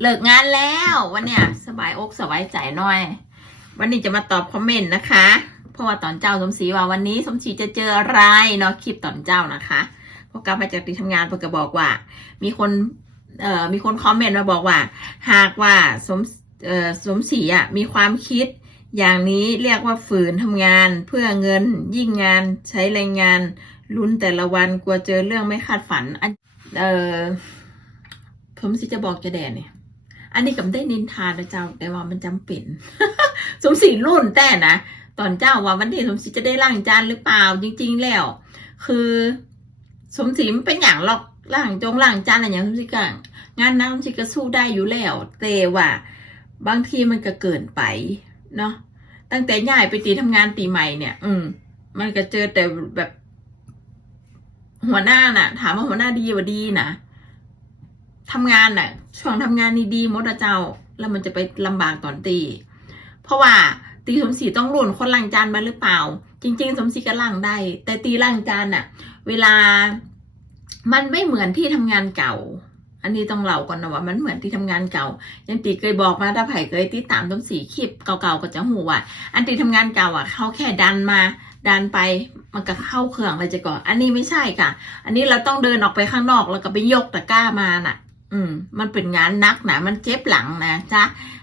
เลิกงานแล้ววันเนี้ยสบายอกสบายใจหน่อย วันนี้จะมาตอบคอมเมนต์นะคะ เพราะว่าตอนเจ้าสมศรีว่าวันนี้สมศรีจะเจออะไรเนาะคลิปตอนเจ้านะคะพอกลับมาจากที่ทำงานเพื่อกบอกว่า มีคนเอ่อมีคนคอมเมนต์มาบอกว่า หากว่าสมเอ่อสมศรีอะมีความคิดอย่างนี้เรียกว่าฝืนทำงานเพื่อเงินยิ่งงานใช้แรงงานลุ้นแต่ละวันกลัวเจอเรื่องไม่คาดฝันอันเออผมสิจะบอกจะแดนเนี่ย อันนี้กับได้นินทานะเจ้า แต่ว่ามันจำเป็นสมศรีรุ่นแต่นะตอนเจ้าว่าวันที่สมศรีจะได้ล้างจานหรือเปล่าจริง ๆ แล้ว คือ สมศรีเป็นอย่างหรอกล้างจงล้างจานอะไรอย่างสมศรีก็งงานนั้นสมศรีก็สู้ได้อยู่แล้วแต่ว่า บางทีมันก็เกินไปเนาะตั้งแต่ย้ายไปตีทำงานตีใหม่เนี่ย อืม มันก็เจอแต่แบบ หัวหน้าน่ะ ถามว่าหัวหน้าดีว่าดีนะ ทำงานน่ะ ช่วงทำงานนี่ดีหมดเจ้า แล้วมันจะไปลำบากตอนตี เพราะว่าตีสมศรีต้องรุ่นคนล้างจานมาหรือเปล่า จริง ๆ สมศรีก็ล้างได้ แต่ตีล้างจานน่ะ เวลามันไม่เหมือนที่ทำงานเก่า อันนี้ต้องเล่าก่อนนะว่ามันเหมือนที่ทำงานเก่า ยังตีเคยบอกมาถ้าไผ่เคยติดตามต้นสีคลิปเก่าๆก็จะหูว่าอันตีทำงานเก่าอะเขาแค่ดันมาดันไปมันก็เข้าเครื่องเลยจะก่อน อันนี้ไม่ใช่ค่ะ อันนี้เราต้องเดินออกไปข้างนอกแล้วก็ไปยกตะกร้ามาน่ะ อืม มันเป็นงานนักนะมันเจ็บหลังนะจ๊ะ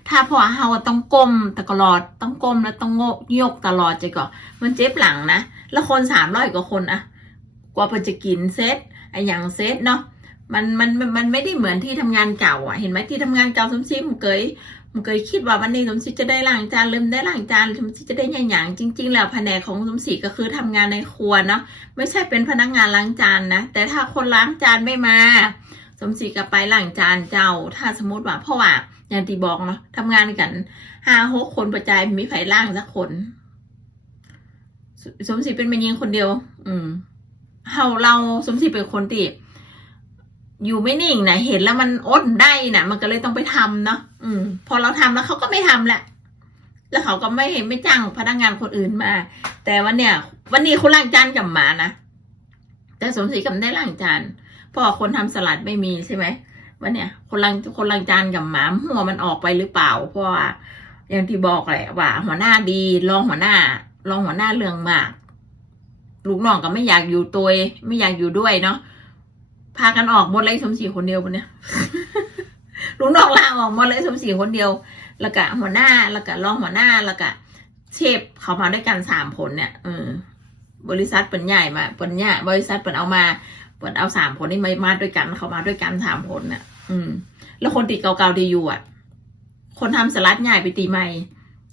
ถ้าพอเฮาต้องก้มตลอดต้องก้มแล้วต้องโงกยกตลอดจะก่อมันเจ็บหลังนะแล้วคนสามร้อยกว่าคนอะกว่าเพิ่นจะกินเซตไออย่างเซตเนาะมันมันมันไม่ได้เหมือนที่ทำงานเก่าอะเห็นไหมที่ทำงานเก่าสมศรีผมเคยผมเคยคิดว่าวันนี้สมศรีจะได้ล้างจานเริ่มได้ล้างจานสมศรีจะได้หย่างๆจริง ๆ แล้วแผนกของสมศรีก็คือทำงานในครัวเนาะไม่ใช่เป็นพนักงานล้างจานนะแต่ถ้าคนล้างจานไม่มา สมศรีก็ไปล้างจานเจ้า ถ้าสมมติว่าเพราะว่าอย่างที่บอกเนาะทำงานกันห้าหกคนประจายมีไผล้างสักคนสสมศรีเป็นแม่ยิงคนเดียว อืมเฮาเราสมศรีเป็นคนที่อยู่ไม่นิ่งนะเห็นแล้วมันอดได้นะมันก็เลยต้องไปทำเนาะอืม พอเราทำแล้วเขาก็ไม่ทำแหละแล้วเขาก็ไม่ไม่จ้างพนักงานคนอื่นมา แต่วันเนี้ยวันนี้คุณล้างจานกับหมานะแต่สมศรีกับได้ล้างจาน พราะว่าคนทำสลัดไม่มีใช่ไหมวันเนี้ยคนล้างคนล้างจานกับหมาหัวมันออกไปหรือเปล่า เพราะว่าอย่างที่บอกแหละว่า หัวหน้าดีรองหัวหน้ารองหัวหน้าเรื่องมาก ลูกน้องก็ไม่อยากอยู่ตัวไม่อยากอยู่ด้วยเนาะพากันออกหมดเลยสมศรีคนเดียวคนเนี้ยลุงน้องลาออกหมดเลยสมศรีคนเดียว แล้วก็หัวหน้าแล้วก็รองหัวหน้าแล้วก็เชฟเขามาด้วยกันสามคนเนี่ยเออบริษัทเป็นใหญ่มาเป็นใหญ่บริษัทเป็นเอามา เป็นเอาสามคนนี้มามาด้วยกันเขามาด้วยกันสามคนเนี่ยอืม แล้วคนตีเก่าๆดีอยู่อะ คนทำสลัดใหญ่ไปตีใหม่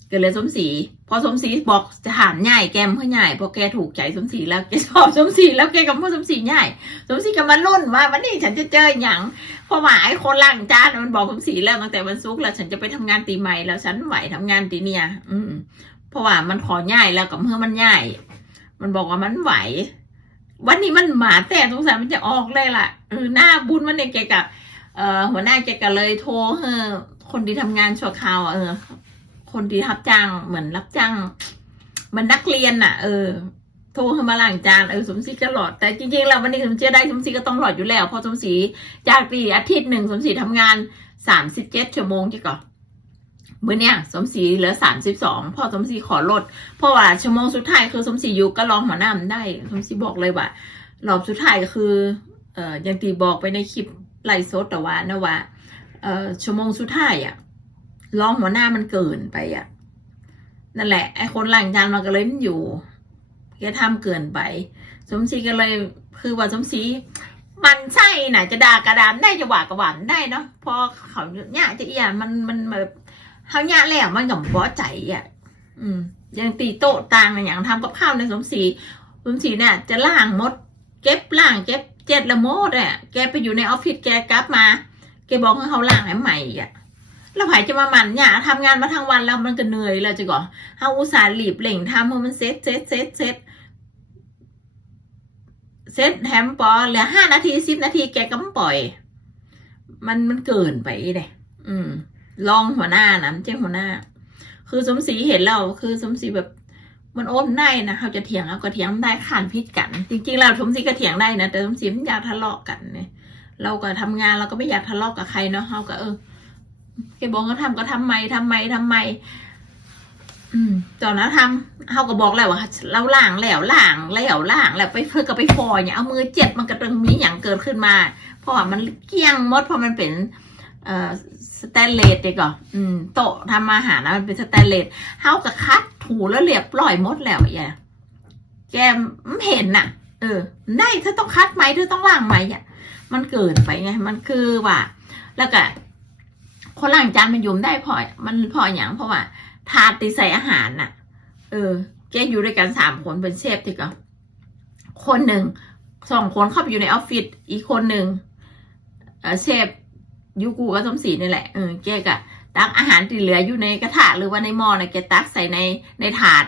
เก็เลยสมศรีพอสมศรีบอกจะหารใหญ่แกมเพื่อใหญ่พอแกถูกใจสมศรีแล้วแกชอบสมศรีแล้วแกกับพูดสมศรีใหญ่สมศรีก็มาลุ่นว่าวันนี้ฉันจะเจออย่างเพราะว่าไอ้คนล่างจานมันบอกสมศรีแล้วตั้งแต่วันศุกร์แล้วฉันจะไปทำงานตีใหม่แล้วฉันไหวทำงานตีเนี่ย อืมเพราะว่ามันของ่ายแล้วกับเมื่อมันง่ายมันบอกว่ามันไหว วันนี้มันหมาแต่สงสัยมันจะออกเลยล่ะเออหน้าบุญมันเนี่ยแกกับเอ่อหัวหน้าแกก็เลยโทรเออคนที่ทำงานชั่วคราวเออ คนที่รับจ้างเหมือนรับจ้างเหมันนักเรียนน่ะ เออ โทรเข้ามาล้างจานเออสมศรีก็หลอด แต่จริงๆแล้ววันนี้สมศรีได้สมศรีก็ต้องหลอดอยู่แล้วเพราะสมศรีจากปีอาทิตย์หนึ่งสมศรีทำงานสามสิบเจ็ดชั่วโมงจีก่อน มื้อเนี้ยสมศรีเหลือสามสิบสองพ่อสมศรีขอลดเพราะว่าชั่วโมงสุดท้ายคือสมศรีอยู่ก็ลองหัวหน้ามันได้ สมศรีบอกเลยว่ารอบสุดท้ายก็คือเอ่ออย่างที่บอกไปในคลิปไลฟ์สดแต่ว่านะว่าเอ่อชั่วโมงสุดท้ายอะรองหัวหน้ามันเกินไปอะนั่นแหละไอ้คนหลังจานมันก็เลยมันอยู่แกทำเกินไป สมศรีก็เลยคือว่าสมศรีมันใช่น่ะจะด่ากระดานได้จะหวากระหวานได้เนาะพอเขาเนี่ยจะเอียมันมันแบบ เขาเนี่ยแล้วมันกับพอใจอะ อืมยังตีโต๊ะตางอย่างทำกับข้าวในสมศรีสมศรีเนี่ยจะล่างมด เก็บล่างเก็บเจ็ดละโมดอะแกไปอยู่ในออฟฟิศแกกลับมาแกบอกให้เขาล่างให้ใหม่อะแล้วไผจะมาหมันเนี่ยทำงานมาทั้งวันแล้วมันก็เหนื่อยแล้วจะก่อนเฮาอุตส่าห์รีบเร่งทำให้มันเซ็ตเซ็ตเซ็ตเซ็ตเซ็ตแฮมปอเหลือห้านาทีสิบนาทีแกก็ไม่ปล่อย มันมันเกินไปเลยอืม ลองหัวหน้านะเจ้าหัวหน้า คือสมศรีเห็นเราคือสมศรีแบบมันโอนได้นะเขาจะเถียงเอาก็เถียงได้ขานพิษกัน จริงๆเราสมศรีก็เถียงได้นะแต่สมศรีไม่อยากทะเลาะกันเนี่ยเราก็ทำงานเราก็ไม่อยากทะเลาะกับใครเนาะเขาก็เออแกบอกก็ทำก็ทำไมทำไมทำไม อืมตอนนั้นทำเขาก็บอกแล้วว่าเราล่างแล้วล่างแล้วล่างแล้วไปเพื่อก็ไปฟอยเนี่ยเอามือเจ็ดมันก็ต้งมีอย่างเกิดขึ้นมา เพราะว่ามันเกี้ยงมดเพราะมันเป็น เอ่อสแตนเลสด็กอะอืมโต๊ะทำอาหารนะมันเป็นสแตนเลสเฮากับคัดถูแล้วเรียบร้อยหมดแล้วอย่าแกมเห็นน่ะ เออ ได้เธอต้องคัดไหมเธอต้องล้างไหมอะ มันเกินไปไง มันคือว่า แล้วก็คนล้างจานมันยุ่มได้พอ มันพออย่างเพราะว่าทาตีใส่อาหารน่ะ เออแกอยู่ด้วยกันสามคนเป็นเชฟที่ก็คนหนึ่งสองคนเข้าไปอยู่ในออฟฟิศอีกคนหนึ่งเชฟ ยูกูก็สมศรีนี่แหละเออแกก็ตักอาหารที่เหลืออยู่ในกระถาหรือว่าในหม้อนะแกตักใส่ในในถาด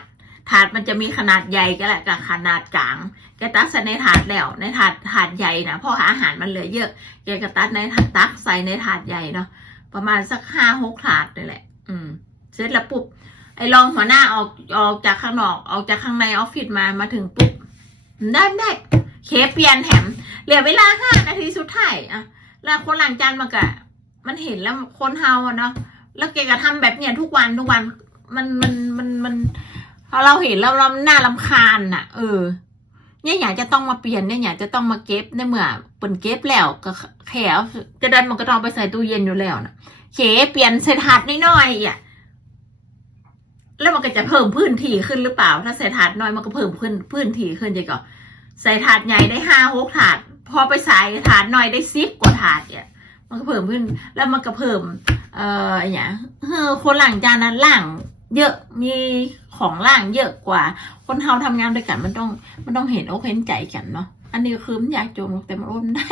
ถาดมันจะมีขนาดใหญ่ก็แหละกับขนาดกลางแกตักใส่ในถาดแล้วในถาดถาดใหญ่นะเพราะอาหารมันเหลือเยอะแกก็ตักในถาดตักใส่ในถาดใหญ่เนาะประมาณสักห้าหกถาดนี่แหละ อืม เสร็จแล้วปุ๊บไอ้รองหัวหน้าออกออกจากข้างนอกออกจากข้างในออฟฟิศมามาถึงปุ๊บได้ได้เคเปลี่ยนแถมเหลือเวลาห้านาทีสุดท้ายอะ แล้วคนหลังจานมากะมันเห็นแล้วคนเฮาอะเนาะแล้วแกก็ทำแบบเนี้ยทุกวันทุกวันมันมันมันมันพอเราเห็นแล้วเราหน้าลำคาญน่ะ เออ เนี่ยอยากจะต้องมาเปลี่ยนเนี่ยอยากจะต้องมาเก็บในเมื่อเปิ่นเก็บแล้วก็แขวกระดานมันก็ต้องไปใส่ตู้เย็นอยู่แล้วนะเขเปลี่ยนใส่ถาดน้อยๆอะแล้วมันก็จะเพิ่มพื้นที่ขึ้นหรือเปล่า ถ้าใส่ถาดน้อยมันก็เพิ่มพื้นพื้นที่ขึ้นดีกว่าใส่ถาดใหญ่ได้ห้าหกถาด พอไปใส่ถาดน้อยได้สิบกว่าถาดเนี่ยมันก็เพิ่มขึ้น แล้วมันก็เพิ่ม เอ่ออย่างเฮ้อคนหลังจานนั้นหล่งเยอะมีของล่างเยอะกว่า คนเฮาทำงานด้วยกันมันต้องมันต้องเห็นอกเห็นใจกันเนาะอันนี้คือมันอยากโจมแต่มันอดได้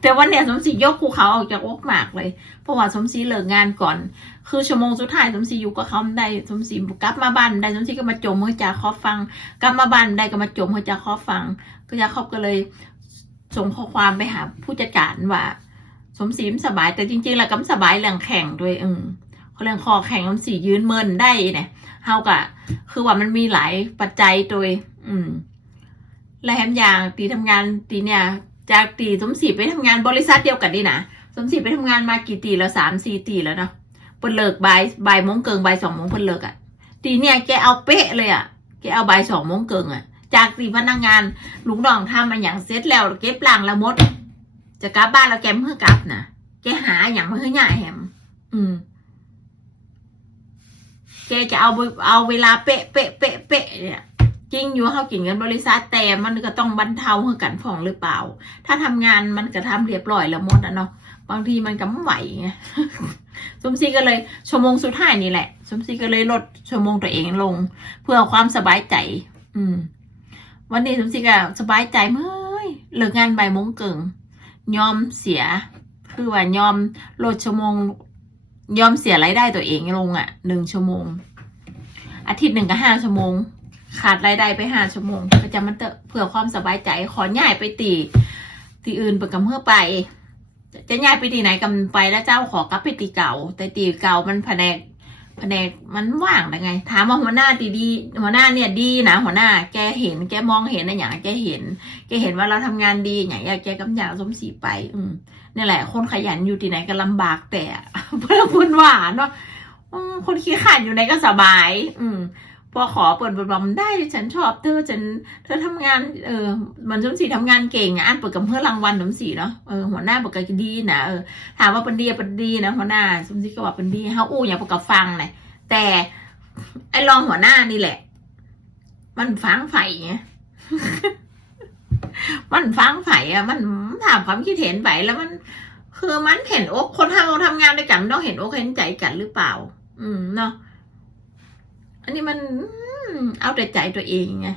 แต่วันเนี้ยสมศรียกภูเขาออกจากอกหมากเลย เพราะว่าสมศรีเลิกงานก่อน คือชั่วโมงสุดท้ายสมศรีอยู่กับเขาได้สมศรีกลับมาบ้านได้สมศรีก็มาจมหัวใจคอฟัง กลับมาบ้านได้ก็มาจมหัวใจคอฟัง ก็ยาครอบก็เลย ส่งข้อความไปหาผู้จัดการว่า สมศรีมสบายแต่จริงๆแล้วก็สบายเรื่องแข่งด้วยอืมเขาเรื่องคอแข่งสมศรียืนเมินได้เนี่ยเฮากะคือว่ามันมีหลายปัจจัยโดยอืม และแถมอย่างตีทำงานตีเนี่ย จากตีสมศรีไปทำงานบริษัทเดียวกันดีนะสมศรีไปทำงานมากี่ตีแล้วสามสี่ตีแล้วเนาะเปิดเลิกบ่ายบ่ายโมงเกิงบ่ายสองโมงเปิดเลิกอะ่ะตีเนี่ยแกเอาเป๊ะเลยอะ่ะแกเอาบ่ายสองโมงเกิงอะ่ะ จากตีพนักงานลุงน้องทำมาอย่างเสร็จแล้วเก็บล้างละมด จะกลับบ้านแล้วแกมเพื่อกลับนะแกหาอย่างมาเพื่อหย่าแหม อืมแกจะเอาเอาเวลาเป๊ะเป๊ะเป๊ะเป๊ะเนี่ยจริงอยู่เขากินกันบริษัทแต่มันก็ต้องบรรเทาเพื่อกันผ่องหรือเปล่า ถ้าทำงานมันก็ทำเรียบร้อยล้วหมดอะเนาะบางทีมันก็ไม่ไหวไงสมศรีก็เลยชั่วโมงสุดท้ายนี่แหละ สมศรีก็เลยลดชั่วโมงตัวเองลง เพื่อความสบายใจ อืม วันนี้สมศรีก็สบายใจเมื่อยเลิกงานบ่ายโมงเกิงยอมเสีย คือว่ายอมลดชั่วโมง ยอมเสียรายได้ตัวเองลงอะหนึ่งชั่วโมง อาทิตย์หนึ่งก็ห้าชั่วโมง ขาดรายได้ไปห้าชั่วโมงก็จะมันเตอะเพื่อความสบายใจขอย้ายไปตีตีอื่นไปกับเพื่อไปจะย้ายไปตีไหนกำไปแล้วเจ้าขอกลับไปตีเก่า แต่ตีเก่ามันแผนก แผนกมันว่างได้ไง ถามว่าหัวหน้าดีดีหัวหน้าเนี่ยดีนะหัวหน้าแกเห็นแกมองเห็นนะอย่างแกเห็น แกเห็นว่าเราทำงานดีอย่างแกกำยาสมศรีไป อืมนี่แหละ คนขยันอยู่ที่ไหนก็ลำบากแต่เพื่อพูดหวานเนาะคนขี้ขาดอยู่ไหนก็สบาย อืม พอขอเปิดบทบอมได้ฉันชอบเธอฉันเธอทำงานเออมันสมศรีทำงานเก่งอะอันเปิดกับเพื่อรางวัลสมศรีเนาะเออหัวหน้าบอกก็ดีนะเออถามว่าเป็นดีเป็นดีนะหัวหน้าสมศรีก็บอกเป็นดีเฮาอู้อย่างปกบฟังเลยแต่ไอ้รองหัวหน้านี่แหละ มันฟังไฟไงมันฟังไฟอะ มันถามความคิดเห็นไปแล้วมัน คือมันเห็นอกคนทำเราทำงานด้วยกันมันต้องเห็นอกเห็นใจกันหรือเปล่า อืมเนาะ อันนี้มันเอาแต่ใจตัวเองไง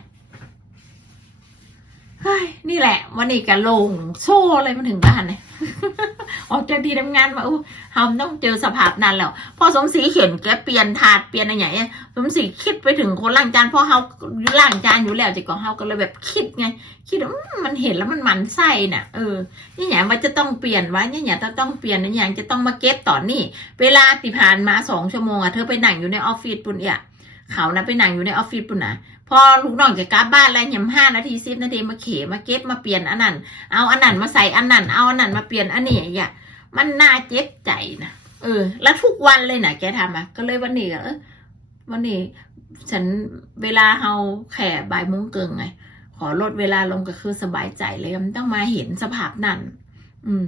เฮ้ยนี่แหละ วันนี้กันลงโซ่เลยมาถึงบ้านเนี่ยออกจากที่ทำงานมาอู้เฮาต้องเจอสภาพนั้นแล้วพอสมศรีเขียนแกเปลี่ยนถาดเปลี่ยนอะไรอย่างเงี้ยสมศรีคิดไปถึงคนล้างจานเพราะเฮาล้างจานอยู่แล้วแต่ก่อนเฮาก็เลยแบบคิดไง คิดว่ามันเห็นแล้วมันมันไส้น่ะเออนี่อย่างว่าจะต้องเปลี่ยนวะนี่อย่างจะต้องเปลี่ยนนี่อย่างจะต้องมาเก็ตต่อนี่ เวลาที่ผ่านมาสองชั่วโมงอะเธอไปนั่งอยู่ในออฟฟิศปุ่นเอะ เขานะไปนั่งอยู่ในออฟฟิศปุ่นนะพอลูกน้องจะกลับบ้านแล้วยำห้านาทีสิบนาทีมาเขมาเก็บมาเปลี่ยนอันนั้นเอาอันนั้นมาใส่อันนั้นเอาอันนั้นมาเปลี่ยนอันนี้อย่ามันน่าเจ็บใจนะเออ แล้วทุกวันเลยนะแกทำอะก็เลยวันนี้ก็เออวันนี้ ฉันเวลาเฮาแข่บ่ายโมงเกิงไง ขอลดเวลาลงก็คือสบายใจเลยมันต้องมาเห็นสภาพนั่นอืม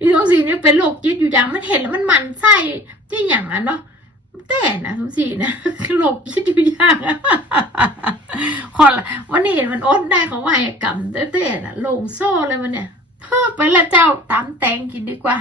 อีสมศรีนี่เป็นโรคจิตอยู่อย่างมันเห็นแล้วมันมันไส้ที่อย่างนั้นเนาะ แต่นะสมศรีนะโรคจิตอยู่อย่างขอละวันนี้มันอดได้เขาไหวกำเต้ๆน่ะลงโซ่เลยมันเนี่ยเพิ่มไปละเจ้าตามแตงกินดีกว่า